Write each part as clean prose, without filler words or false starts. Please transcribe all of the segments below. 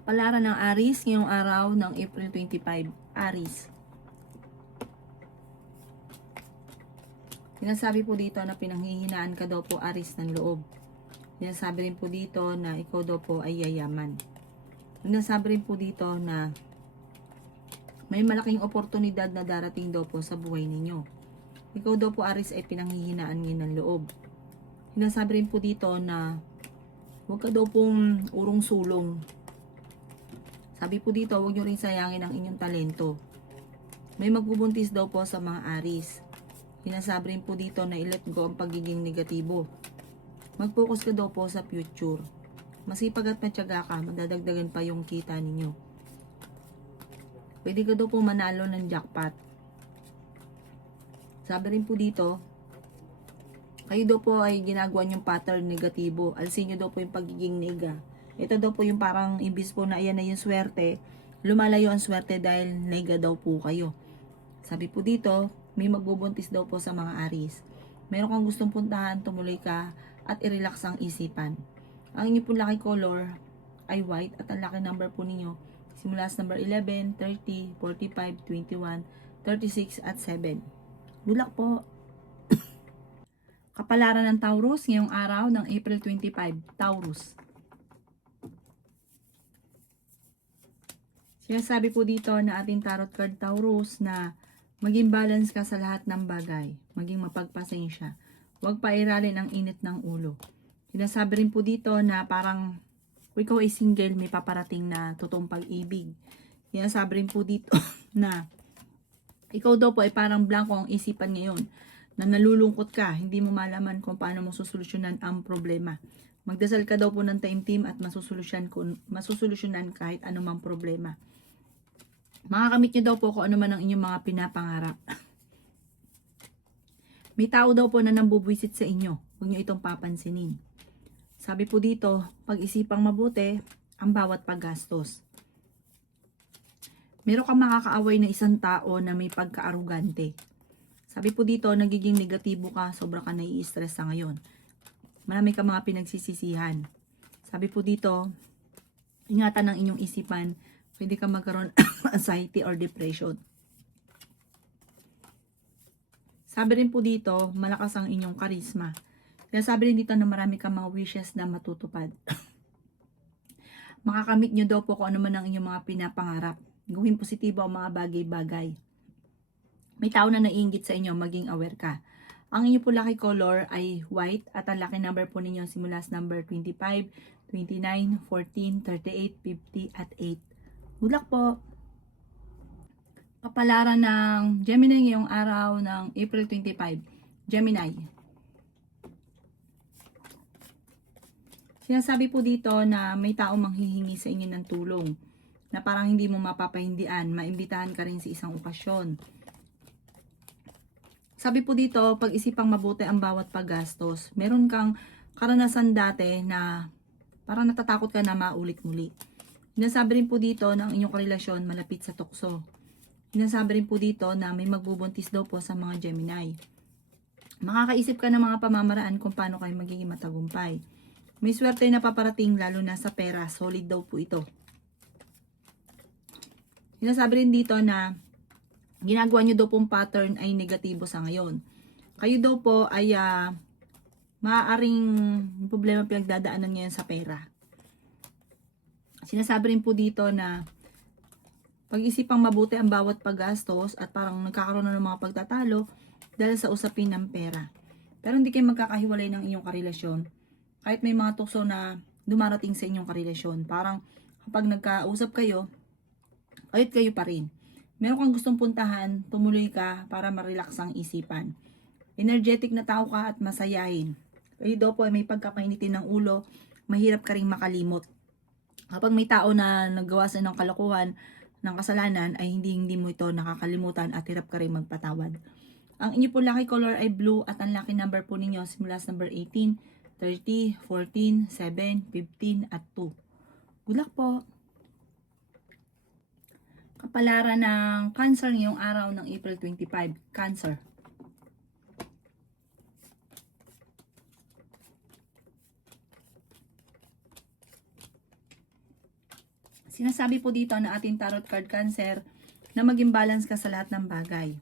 Kapalaran ng Aries ngayong araw ng April 25. Aries. Sinasabi po dito na pinanghihinaan ka daw po, Aries, ng loob. Sinasabi rin po dito na ikaw daw po ay yayaman. Sinasabi rin po dito na may malaking oportunidad na darating daw po sa buhay ninyo. Ikaw daw po, Aries, ay pinanghihinaan ngayon ng loob. Sinasabi rin po dito na huwag ka daw pong urong sulong. Sabi po dito, huwag nyo rin sayangin ang inyong talento. May magbubuntis daw po sa mga Aries. Sinasabi rin po dito na i-let go ang pagiging negatibo. Mag-focus ka daw po sa future. Masipag at matyaga ka, madadagdagan pa yung kita ninyo. Pwede ka daw po manalo ng jackpot. Sabi rin po dito, kayo daw po ay ginagawa yung pattern negatibo. Alisin nyo daw po yung pagiging nega. Ito daw po yung parang imbis po na ayan na yung swerte, lumalayo ang swerte dahil nega daw po kayo. Sabi po dito, may magbubuntis daw po sa mga Aries. Meron kang gustong puntahan, tumuloy ka at i-relax ang isipan. Ang inyo po lucky color ay white at ang lucky number po ninyo simula sa number 11, 30, 45, 21, 36 at 7. Good luck po! Kapalaran ng Taurus ngayong araw ng April 25. Taurus. Sinasabi po dito na ating tarot card Taurus na maging balance ka sa lahat ng bagay. Maging mapagpasensya. Huwag pairalin ang init ng ulo. Sinasabi rin po dito na parang kung ikaw ay single, may paparating na totoong pag-ibig. Sinasabi rin po dito na ikaw daw po ay parang blanco ang isipan ngayon. Na nalulungkot ka, hindi mo malaman kung paano mo susolusyonan ang problema. Magdasal ka daw po ng time-team at masusolusyonan kahit anumang problema. Makakamit nyo daw po kung ano man ang inyong mga pinapangarap. May tao daw po na nambubwisit sa inyo. Huwag nyo itong papansinin. Sabi po dito, pag-isipang mabuti ang bawat paggastos. Meron kang makakaaway na isang tao na may pagka-arugante. Sabi po dito, nagiging negatibo ka, sobra ka nai-stress sa ngayon. Marami ka mga pinagsisisihan. Sabi po dito, ingatan ng inyong isipan, pwede ka magkaroon anxiety or depression. Sabi rin po dito, malakas ang inyong karisma. Kaya sabi rin dito na marami kang mga wishes na matutupad. Makakamit nyo daw po kung ano man ang inyong mga pinapangarap. Gawin positibo ang mga bagay-bagay. May tao na naiinggit sa inyo, maging aware ka. Ang inyo po lucky color ay white at ang lucky number po ninyo simula sa number 25, 29, 14, 38, 50 at 8. Good luck po! Kapalaran ng Gemini ngayong araw ng April 25. Gemini. Sinasabi po dito na may tao manghihingi sa inyo ng tulong na parang hindi mo mapapahindian, maimbitahan ka rin sa isang okasyon. Sabi po dito, pag-isipang mabuti ang bawat paggastos. Meron kang karanasan dati na parang natatakot ka na maulit-muli. Sinasabi rin po dito na ang inyong karelasyon malapit sa tukso. Sinasabi rin po dito na may magbubuntis daw po sa mga Gemini. Makakaisip ka ng mga pamamaraan kung paano kayo magiging matagumpay. May swerte na paparating lalo na sa pera. Solid daw po ito. Sinasabi rin dito na ginagawa nyo daw pong pattern ay negatibo sa ngayon. Kayo daw po ay maaaring problema pinagdadaanan ngayon sa pera. Sinasabi rin po dito na pag-isipang mabuti ang bawat paggastos at parang nagkakaroon na ng mga pagtatalo dahil sa usapin ng pera. Pero hindi kayo magkakahiwalay ng inyong karelasyon. Kahit may mga tukso na dumarating sa inyong karelasyon. Parang kapag nagkausap kayo, kahit kayo pa rin. Meron kang gustong puntahan, tumuloy ka para ma-relax ang isipan. Energetic na tao ka at masayahin. Kayo daw po ay may pagkakainitin ng ulo, mahirap ka ring makalimot. Kapag may tao na naggawa sa ng kalokohan, ng kasalanan, ay hindi mo ito nakakalimutan at hirap ka rin magpatawad. Ang inyo po lucky color ay blue at ang lucky number po ninyo simula sa number 18, 30, 14, 7, 15 at 2. Good luck po! Kapalaran ng Cancer ngayong araw ng April 25. Cancer. Sinasabi po dito na ating tarot card Cancer na maging balance ka sa lahat ng bagay.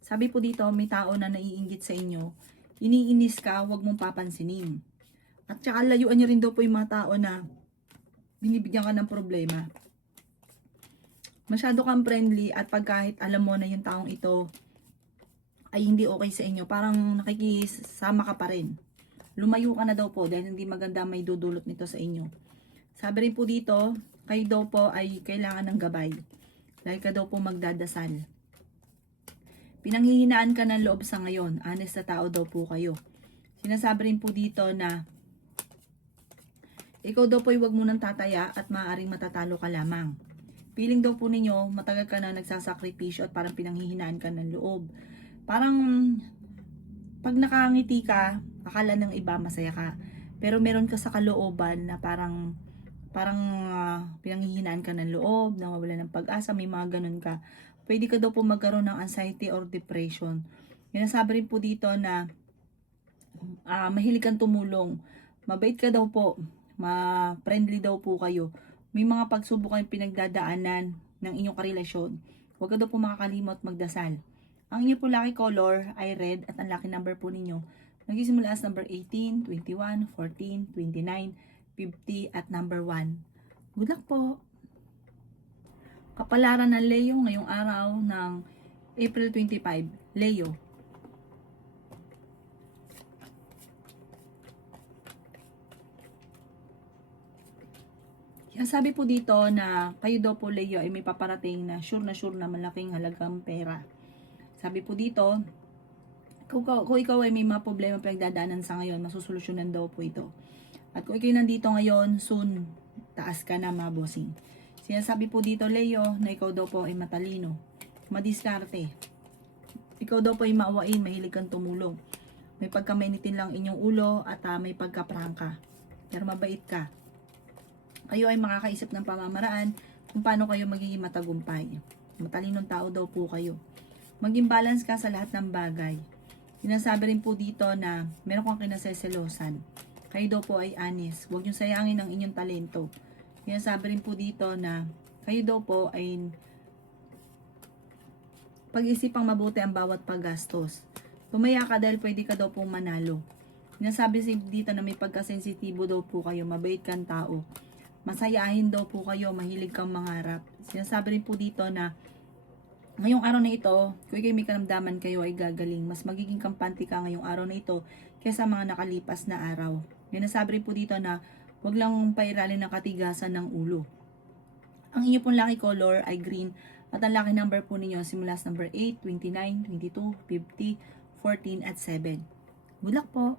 Sabi po dito, may tao na naiinggit sa inyo, iniinis ka, huwag mong papansinin. At saka layuan nyo rin daw po yung mga tao na binibigyan ka ng problema. Masyado kang friendly at pag kahit alam mo na yung taong ito ay hindi okay sa inyo, parang nakikisama ka pa rin. Lumayo ka na daw po dahil hindi maganda may dudulot nito sa inyo. Sabi rin po dito, kayo daw po ay kailangan ng gabay. Lagi ka daw po magdadasal. Pinanghihinaan ka ng loob sa ngayon. Honest na tao daw po kayo. Sinasabi rin po dito na ikaw daw po ay huwag munang tataya at maaaring matatalo ka lamang. Feeling daw po ninyo, matagal ka na nagsasakripisyo at parang pinanghihinaan ka ng loob. Parang pag nakangiti ka, akala ng iba masaya ka. Pero meron ka sa kalooban na parang pinanghihinaan ka ng loob, nawawala ng pag-asa, may mga ganun ka. Pwede ka daw po magkaroon ng anxiety or depression. Sinasabi rin po dito na mahilig kang tumulong. Mabait ka daw po. Ma-friendly daw po kayo. May mga pagsubok kayong pinagdadaanan ng inyong karelasyon. Huwag ka daw po makakalimot magdasal. Ang inyo po lucky color ay red at ang lucky number po ninyo nagsisimula as number 18, 21, 14, 29, 50 at number 1. Good luck po! Kapalaran ng Leo ngayong araw ng April 25. Leo. Sabi po dito na kayo daw po Leo ay may paparating na sure na malaking halagang pera. Sabi po dito, kung ikaw ay may mga problema pinagdadaanan sa ngayon, masusolusyonan daw po ito. At kung ikaw nandito ngayon, soon, taas ka na mga bossing. Sinasabi po dito Leo na ikaw daw po ay matalino, madiskarte. Ikaw daw po ay maawain, mahilig kang tumulong. May pagkamainitin lang inyong ulo at may pagkaprangka. Pero mabait ka. Kayo ay makakaisip ng pamamaraan kung paano kayo magiging matagumpay. Matalinong tao daw po kayo. Maging balance ka sa lahat ng bagay. Sinasabi rin po dito na meron kang kinaseselosan. Kayo daw po ay honest. Huwag niyong sayangin ang inyong talento. Sinasabi rin po dito na kayo daw po ay pag-isipang mabuti ang bawat paggastos. Tumaya ka dahil pwede ka daw pong manalo. Sinasabi dito na may pagkasensitibo daw po kayo. Mabait kang tao. Masayahin daw po kayo, mahilig kang mangarap. Sinasabi rin po dito na ngayong araw na ito, kung kayo may karamdaman kayo ay gagaling. Mas magiging kampante ka ngayong araw na ito kaysa mga nakalipas na araw. Sinasabi rin po dito na huwag lang pairalin ng katigasan ng ulo. Ang inyo pong lucky color ay green at ang lucky number po ninyo simula sa number 8, 29, 22, 50, 14 at 7. Good luck po!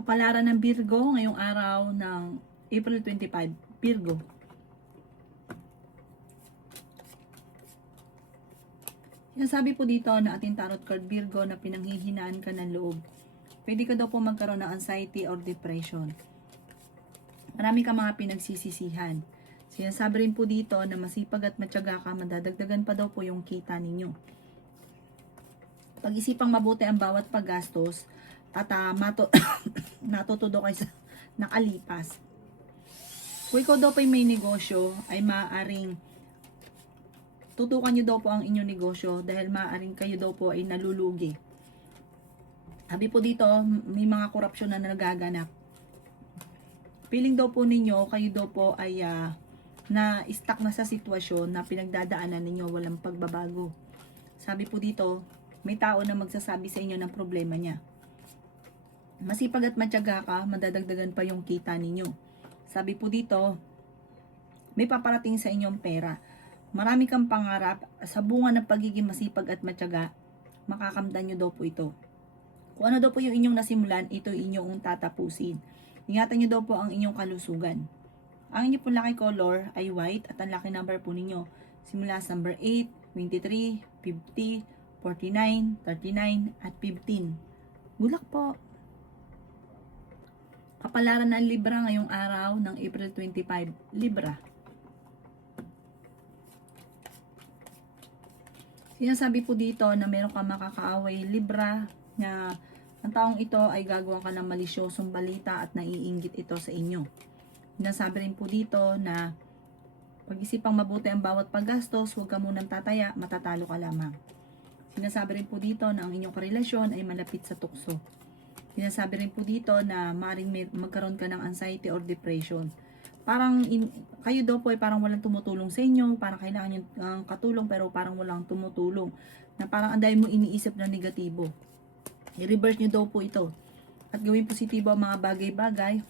Kapalaran ng Virgo ngayong araw ng April 25. Virgo. Sinasabi po dito na ating tarot card Virgo na pinanghihinaan ka ng loob. Pwede ka daw po magkaroon ng anxiety or depression. Marami ka mga pinagsisisihan. Sinasabi rin po dito na masipag at matyaga ka, madadagdagan pa daw po yung kita ninyo. Pag-isipang mabuti ang bawat paggastos at natutudo kayo sa nakalipas. Kung ikaw daw po may negosyo, ay maaaring tutukan nyo daw po ang inyong negosyo dahil maaaring kayo daw po ay nalulugi. Sabi po dito, may mga korupsyon na nagaganap. Feeling daw po ninyo, kayo daw po ay na-stuck na sa sitwasyon na pinagdadaanan ninyo walang pagbabago. Sabi po dito, may tao na magsasabi sa inyo ng problema niya. Masipag at matyaga ka, madadagdagan pa yung kita ninyo. Sabi po dito, may paparating sa inyong pera. Marami kang pangarap, sa bunga ng pagiging masipag at matyaga, makakamtan nyo daw po ito. Kung ano daw po yung inyong nasimulan, ito inyong tatapusin. Ingatan nyo daw po ang inyong kalusugan. Ang inyong po lucky color ay white at ang lucky number po ninyo simula sa number 8, 23, 50, 49, 39 at 15. Good luck po! Kapalaran ng Libra ngayong araw ng April 25. Libra. Sinasabi po dito na meron ka makakaaway Libra na ang taong ito ay gagawa ka ng malisyosong balita at naiinggit ito sa inyo. Sinasabi rin po dito na pag-isipang mabuti ang bawat paggastos, huwag ka munang tataya, matatalo ka lamang. Sinasabi rin po dito na ang inyong karelasyon ay malapit sa tukso. Sinasabi rin po dito na maaaring magkaroon ka ng anxiety or depression. Kayo daw po ay parang walang tumutulong sa inyo, parang kailangan nyo katulong pero parang walang tumutulong. Na parang ang dami mo iniisip na negatibo. I-reverse nyo daw po ito. At gawin positibo ang mga bagay-bagay.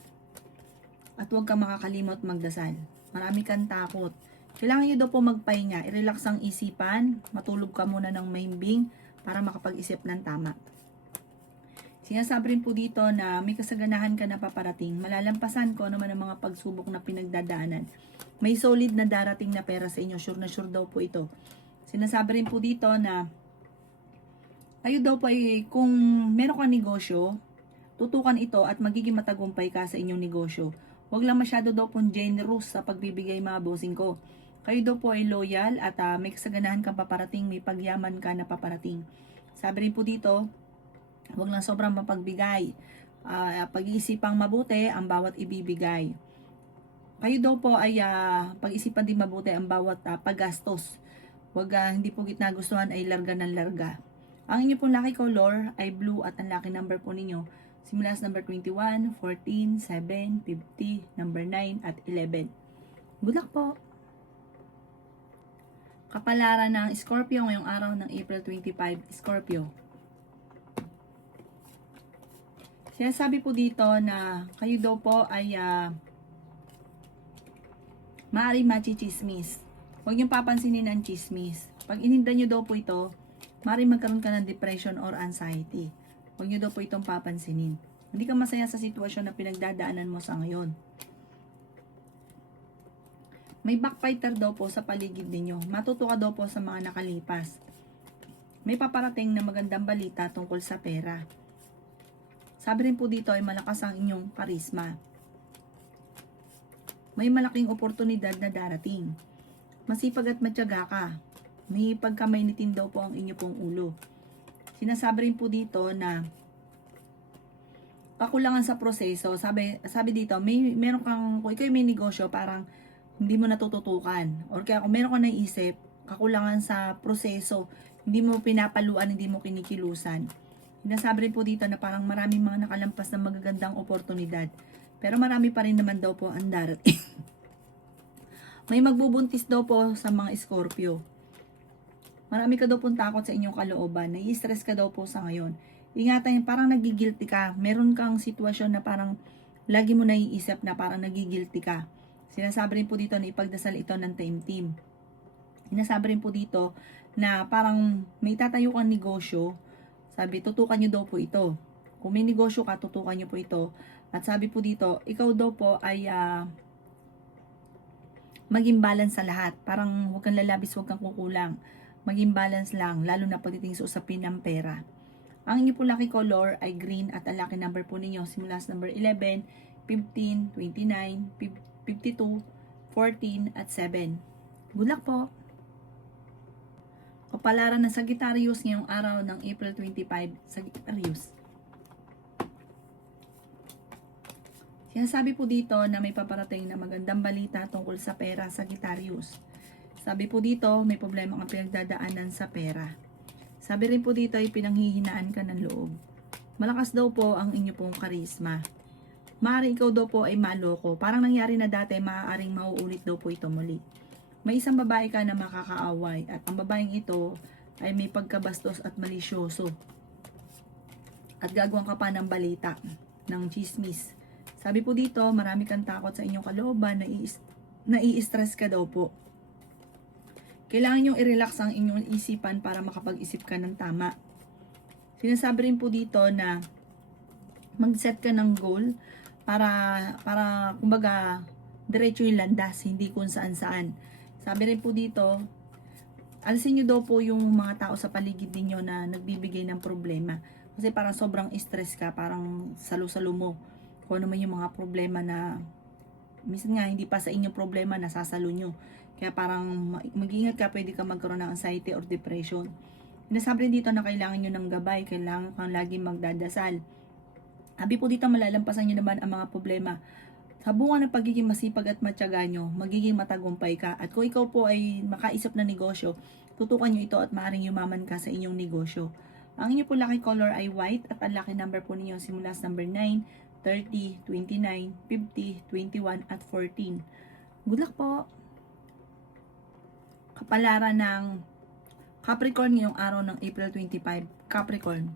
At huwag kang makakalimot magdasal. Marami kang takot. Kailangan nyo daw po magpahinga. I-relax ang isipan. Matulog ka muna ng mahimbing para makapag-isip ng tama. Sinasabi rin po dito na may kasaganahan ka na paparating. Malalampasan ko naman ang mga pagsubok na pinagdadaanan. May solid na darating na pera sa inyo. Sure na sure daw po ito. Sinasabi rin po dito na kayo daw po ay kung meron kang negosyo, tutukan ito at magiging matagumpay ka sa inyong negosyo. Huwag lang masyado daw pong generous sa pagbibigay mga bossing ko. Kayo daw po ay loyal at may kasaganahan kang paparating, may pagyaman ka na paparating. Sabi rin po dito, huwag lang sobrang mapagbigay. Pag-iisipang mabuti ang bawat ibibigay. Kayo daw po ay pag-isipan din mabuti ang bawat paggastos. Huwag hindi po gitna gustuhan ay larga ng larga. Ang inyo pong lucky color ay blue at ang lucky number po ninyo simula sa number 21, 14, 7, 50, number 9 at 11. Good luck po! Kapalaran ng Scorpio ngayong araw ng April 25, Scorpio. Sinasabi po dito na kayo daw po ay maaaring machichismis. Huwag niyong papansinin ang chismis. Pag ininda niyo daw po ito, maaaring magkaroon ka ng depression or anxiety. Huwag niyo daw po itong papansinin. Hindi ka masaya sa sitwasyon na pinagdadaanan mo sa ngayon. May backfighter daw po sa paligid ninyo. Matuto ka daw po sa mga nakalipas. May paparating na magandang balita tungkol sa pera. Sabi rin po dito ay malakas ang inyong karisma. May malaking oportunidad na darating. Masipag at matyaga ka. May pagkamainitin daw po ang inyo pong ulo. Sinasabi rin po dito na kakulangan sa proseso. Sabi dito, meron kang, kung ikaw may negosyo, parang hindi mo natututukan. Or kaya kung meron kang naisip, kakulangan sa proseso, hindi mo pinapaluan, hindi mo kinikilusan. Sinasabi rin po dito na parang maraming mga nakalampas na magagandang oportunidad. Pero marami pa rin naman daw po ang darating. May magbubuntis daw po sa mga Scorpio. Marami ka daw pong takot sa inyong kalooban. Nai-stress ka daw po sa ngayon. Ingatan, parang nagigilty ka. Meron kang sitwasyon na parang lagi mo naiisip na parang nagigilty ka. Sinasabi rin po dito na ipagdasal ito ng team. Sinasabi rin po dito na parang may tatayo kang negosyo. Sabi, tutukan nyo daw po ito. Kung may negosyo ka, tutukan nyo po ito. At sabi po dito, ikaw daw po ay maging balance sa lahat. Parang huwag kang lalabis, huwag kang kukulang. Maging balance lang, lalo na pagdating sa usapin ng pera. Ang inyo po lucky color ay green at ang lucky number po ninyo simula sa number 11, 15, 29, 52, 14 at 7. Good luck po! Kapalaran ng Sagittarius ngayong araw ng April 25, Sagittarius. Sinasabi po dito na may paparating na magandang balita tungkol sa pera, Sagittarius. Sabi po dito, may problema kang pinagdadaanan sa pera. Sabi rin po dito ay pinanghihinaan ka ng loob. Malakas daw po ang inyo pong karisma. Maaaring ikaw daw po ay maloko. Parang nangyari na dati, maaaring mauulit daw po ito muli. May isang babae ka na makakaaway at ang babaeng ito ay may pagkabastos at malisyoso. At gagawin ka pa ng balita, ng chismis. Sabi po dito, marami kang takot sa inyong kalooban, nai-stress ka daw po. Kailangan nyo i-relax ang inyong isipan para makapag-isip ka ng tama. Sinasabi rin po dito na mag-set ka ng goal para kumbaga diretso yung landas, hindi kung saan-saan. Sabi rin po dito, alisin nyo daw po yung mga tao sa paligid ninyo na nagbibigay ng problema. Kasi parang sobrang stress ka, parang salo-salo mo. Kung ano man yung mga problema na minsan nga hindi pa sa inyong problema, nasasalo nyo. Kaya parang mag-ingat ka, pwede ka magkaroon ng anxiety or depression. Sinasabi rin dito na kailangan nyo ng gabay, kailangan kang lagi magdadasal. Sabi po dito, malalampasan nyo naman ang mga problema. Sa bunga ng pagiging masipag at matyaga nyo, magiging matagumpay ka. At kung ikaw po ay makaisip ng negosyo, tutukan nyo ito at maaaring yumaman ka sa inyong negosyo. Ang inyo po lucky color ay white at ang lucky number po ninyo simula sa number 9, 30, 29, 50, 21 at 14. Good luck po! Kapalaran ng Capricorn ngayong araw ng April 25. Capricorn.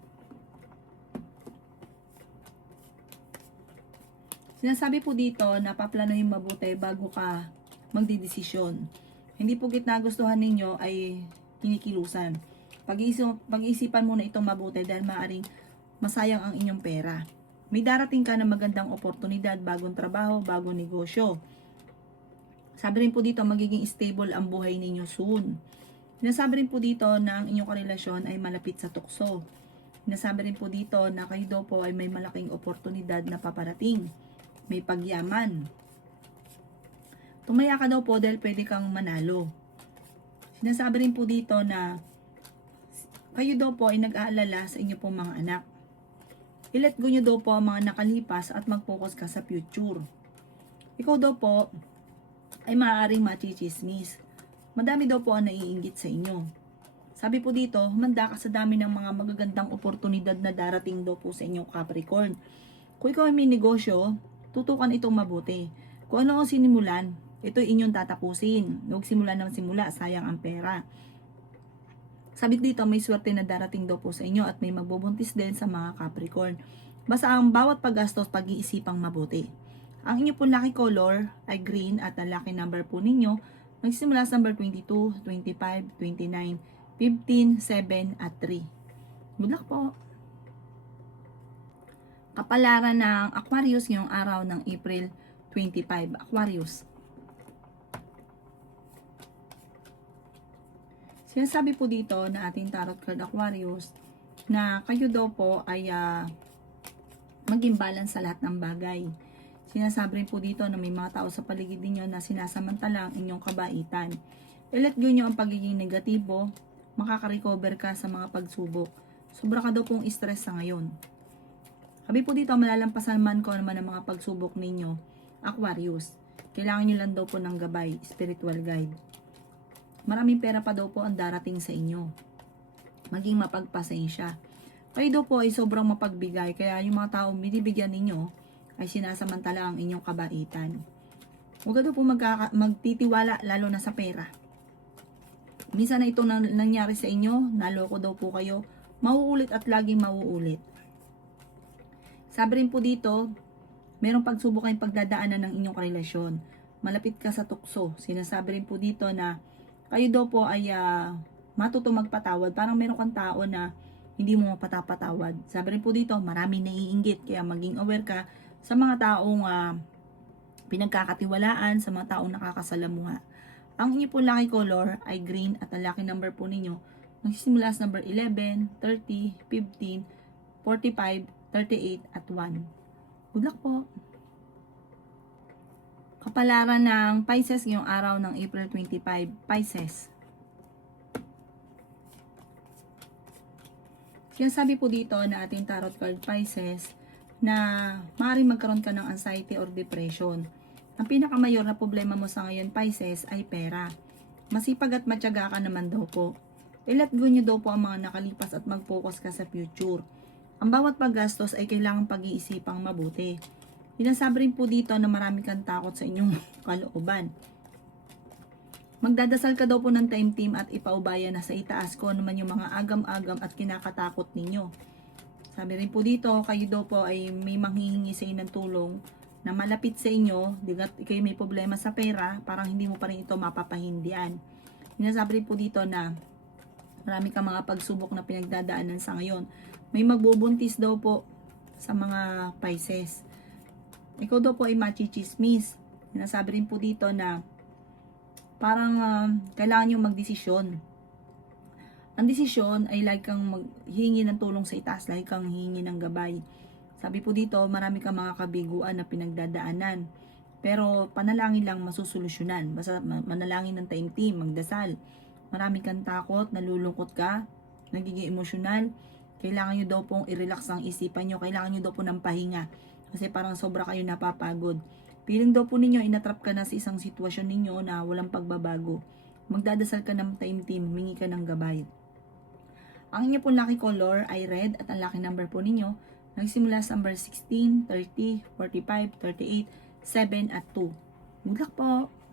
Sinasabi po dito na paplanuhin mabuti bago ka magdidesisyon. Hindi po gitna gustuhan ninyo ay kinikilusan. Pag-iisipan muna itong mabuti dahil maaaring masayang ang inyong pera. May darating ka na magandang oportunidad, bagong trabaho, bagong negosyo. Sabi rin po dito, magiging stable ang buhay ninyo soon. Sinasabi rin po dito na ang inyong karelasyon ay malapit sa tukso. Sinasabi rin po dito na kayo daw po ay may malaking oportunidad na paparating. May pagyaman. Tumaya ka daw po dahil pwede kang manalo. Sinasabi rin po dito na kayo daw po ay nag-aalala sa inyo pong mga anak. I-let go nyo daw po ang mga nakalipas at mag-focus ka sa future. Ikaw daw po ay maaaring machichismis. Madami daw po ang naiinggit sa inyo. Sabi po dito, humanda ka sa dami ng mga magagandang oportunidad na darating daw po sa inyong Capricorn. Kung ikaw ay may negosyo, tutukan itong mabuti. Kung ano ang sinimulan, ito inyong tatapusin. Huwag simulan ng simula, sayang ang pera. Sabi dito, may swerte na darating daw po sa inyo at may magbubuntis din sa mga Capricorn. Basta ang bawat paggastos, pag-iisipang mabuti. Ang inyo pong lucky color ay green at ang lucky number po ninyo nagsimula sa number 22, 25, 29, 15, 7 at 3. Good luck po! Kapalaran ng Aquarius ngayong araw ng April 25. Aquarius. Sinasabi po dito na ating tarot card Aquarius na kayo daw po ay maging balance sa lahat ng bagay. Sinasabi rin po dito na may mga tao sa paligid ninyo na sinasamantala ang inyong kabaitan. I-let go nyo ang pagiging negatibo, makaka-recover ka sa mga pagsubok. Sobra ka daw pong stress sa ngayon. Sabi po dito, malalampasan man ko naman ang mga pagsubok ninyo, Aquarius. Kailangan nyo lang daw po ng gabay, spiritual guide. Maraming pera pa daw po ang darating sa inyo. Maging mapagpasensya. Kayo daw po ay sobrang mapagbigay, kaya yung mga taong binibigyan ninyo ay sinasamantala ang inyong kabaitan. Huwag daw po magtitiwala lalo na sa pera. Minsan na ito nangyari sa inyo, naloko daw po kayo, mauulit at laging mauulit. Sabi rin po dito, merong pagsubok kayong pagdadaanan ng inyong relasyon. Malapit ka sa tukso. Sinasabi rin po dito na kayo daw po ay matuto magpatawad. Parang meron kang tao na hindi mo mapatapatawad. Sabi rin po dito, maraming naiinggit. Kaya maging aware ka sa mga taong pinagkakatiwalaan, sa mga taong nakakasalamuha. Ang inyo po lucky color ay green at ang lucky number po ninyo magsisimula sa number 11, 30, 15, 45, 38 at 1. Good luck po! Kapalaran ng Pisces ngayong araw ng April 25. Pisces. Sinasabi po dito na ating tarot card Pisces na maaaring magkaroon ka ng anxiety or depression. Ang pinakamayor na problema mo sa ngayon Pisces ay pera. Masipag at matyaga ka naman daw po. I-let go nyo daw po ang mga nakalipas at mag-focus ka sa future. Ang bawat paggastos ay kailangang pag-iisipang mabuti. Sinasabi rin po dito na marami kang takot sa inyong kalooban. Magdadasal ka daw po ng time team at ipaubaya na sa itaas ko naman yung mga agam-agam at kinakatakot ninyo. Sabi rin po dito, kayo daw po ay may manghihingi sa inyo ng tulong na malapit sa inyo, digat kayo may problema sa pera, parang hindi mo pa rin ito mapapahindian. Sinasabi rin po dito na marami kang mga pagsubok na pinagdadaanan sa ngayon. May magbubuntis daw po sa mga Pisces. Ikaw daw po ay machichismis. Sinasabi rin po dito na parang kailangan nyo magdesisyon. Ang desisyon ay like kang maghingi ng tulong sa itaas, like kang hingi ng gabay. Sabi po dito, marami kang mga kabiguan na pinagdadaanan. Pero panalangin lang masusolusyonan. Basta manalangin ng time team, magdasal. Marami kang takot, nalulungkot ka, nagiging emosyonal. Kailangan nyo daw pong i-relax ang isipan nyo. Kailangan nyo daw po ng pahinga. Kasi parang sobra kayo napapagod. Feeling daw po ninyo, inatrap ka na sa isang sitwasyon ninyo na walang pagbabago. Magdadasal ka ng taimtim, humingi ka ng gabay. Ang inyo pong lucky color ay red at ang lucky number po ninyo nagsimula sa number 16, 30, 45, 38, 7 at 2. Good luck po!